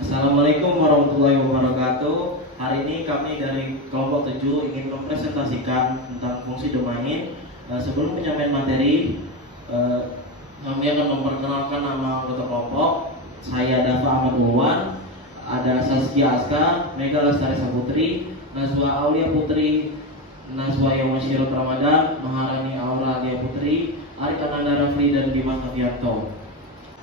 Assalamualaikum warahmatullahi wabarakatuh. Hari ini kami dari kelompok 7 ingin mempresentasikan tentang fungsi domain. Sebelum penyampaian materi, kami akan memperkenalkan nama anggota kelompok. Saya Dafa Ahmad Ulwan, ada Saskia Aska, Mega Lestari Saputri, Nazwa Aulia Putri, Nazwa Yawashirut Ramadan, Maharani Aura Alia Putri, Arik Ananda Rafli, dan Dimas Nafianto.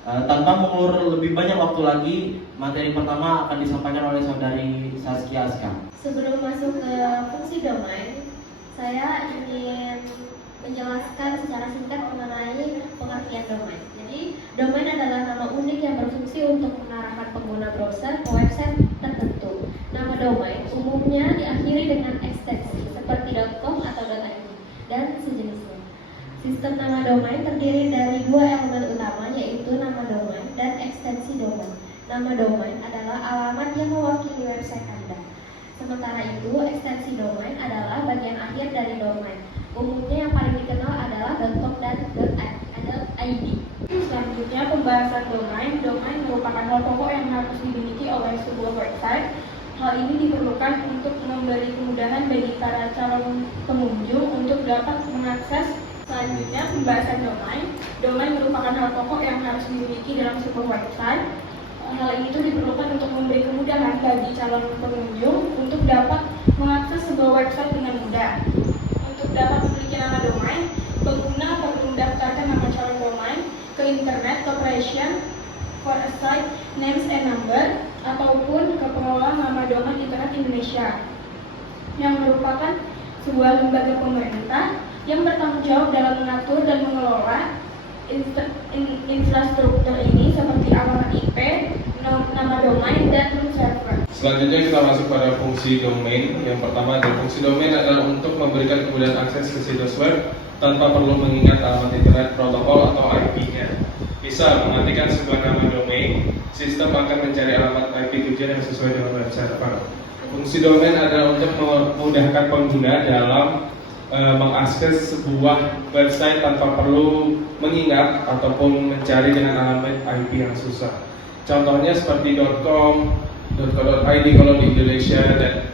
Tanpa mengulur lebih banyak waktu lagi, materi pertama akan disampaikan oleh saudari Saskia Aska. Sebelum masuk ke fungsi domain, saya ingin menjelaskan secara singkat mengenai pengertian domain. Jadi, domain adalah nama unik yang berfungsi untuk mengarahkan pengguna browser ke website tertentu. Nama domain umumnya diakhiri dengan ekstensi seperti .com atau .id dan sejenisnya. Sistem nama domain terdiri dari dua elemen utama, yaitu nama domain dan ekstensi domain. Nama domain adalah alamat yang mewakili website Anda. Sementara itu, ekstensi domain adalah bagian akhir dari domain. Umumnya yang paling dikenal adalah .com dan .id. Selanjutnya, pembahasan domain. Domain merupakan hal pokok yang harus dimiliki oleh sebuah website. Hal ini diperlukan untuk memberi kemudahan bagi para calon pengunjung untuk dapat mengakses. Selanjutnya, pembahasan domain. Domain merupakan hal pokok yang harus dimiliki dalam sebuah website. Hal ini diperlukan untuk memberi kemudahan bagi calon pengunjung untuk dapat mengakses sebuah website dengan mudah. Untuk dapat memiliki nama domain, pengguna perlu mendaftarkan nama calon domain ke Internet Corporation for a Site Names and Number ataupun ke pengelola nama domain Internet Indonesia yang merupakan sebuah lembaga pemerintah yang bertanggung jawab dalam mengatur dan mengelola infrastruktur ini seperti alamat IP, nama domain, dan root server. Selanjutnya kita masuk pada fungsi domain. Yang pertama adalah fungsi domain adalah untuk memberikan kemudahan akses ke situs web tanpa perlu mengingat alamat internet protokol atau IP-nya. Misal, mengartikan sebuah nama domain, sistem akan mencari alamat IP tujuan yang sesuai dengan web server. Fungsi domain adalah untuk memudahkan pengguna dalam mengakses sebuah website tanpa perlu mengingat ataupun mencari dengan alamat IP yang susah. Contohnya seperti .com, .co.id kalau di Indonesia, dan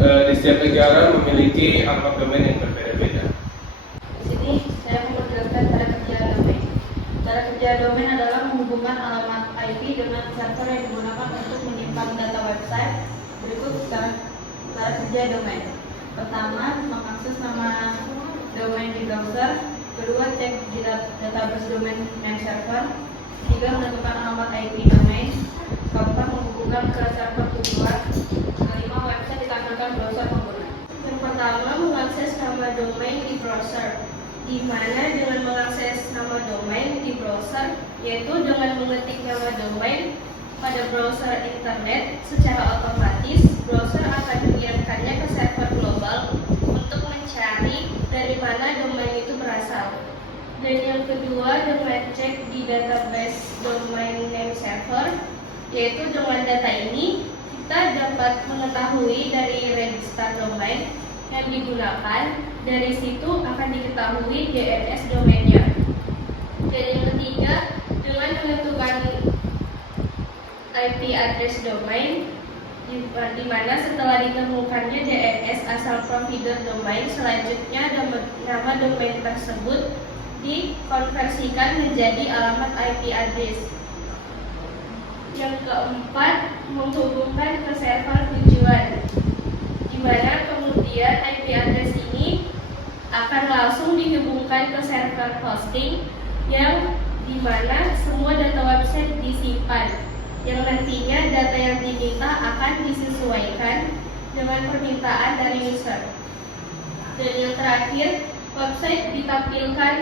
di setiap negara memiliki alamat domain yang berbeda-beda. Di sini saya mau menjelaskan cara kerja domain. Cara kerja domain adalah menghubungkan alamat IP dengan server yang digunakan untuk menyimpan data website. Berikut cara kerja domain. Pertama, mengakses nama domain di browser. Kedua, cek di database domain name server. Ketiga, menentukan alamat IP domain. Keempat, menghubungkan ke server tujuan. Kelima, website ditampilkan browser pengguna. Yang pertama, mengakses nama domain di browser. Di mana dengan mengakses nama domain di browser, yaitu dengan mengetik nama domain pada browser internet, secara otomatis browser akan mengirimkannya ke server global untuk mencari dari mana domain itu berasal. Dan yang kedua, dengan cek di database domain name server, yaitu dengan data ini kita dapat mengetahui dari register domain yang digunakan. Dari situ akan diketahui DNS domainnya. Dan yang ketiga, dengan menentukan IP address domain, di mana setelah ditemukannya DNS asal provider domain, selanjutnya nama domain tersebut dikonversikan menjadi alamat IP address. Yang keempat, menghubungkan ke server tujuan, di mana kemudian IP address ini akan langsung dihubungkan ke server hosting yang di mana semua data website disimpan, yang nantinya data yang diminta akan disesuaikan dengan permintaan dari user. Dan yang terakhir, website ditampilkan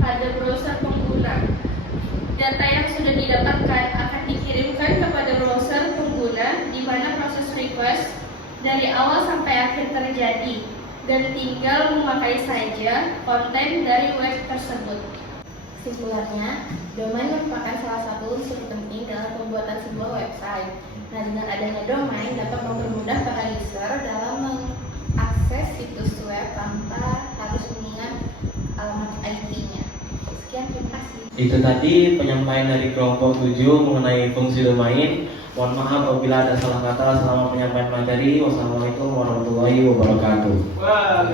pada browser pengguna. Data yang sudah didapatkan akan dikirimkan kepada browser pengguna, di mana proses request dari awal sampai akhir terjadi, dan tinggal memakai saja konten dari web tersebut. Kesimpulannya, domain merupakan salah satu unsur penting dalam pembuatan sebuah website. Nah, dengan adanya domain dapat mempermudah para user dalam mengakses situs web tanpa harus mengingat alamat IP-nya. Sekian, terima kasih. Itu tadi penyampaian dari kelompok 7 mengenai fungsi domain. Mohon maaf apabila ada salah kata selama penyampaian materi. Wassalamualaikum warahmatullahi wabarakatuh.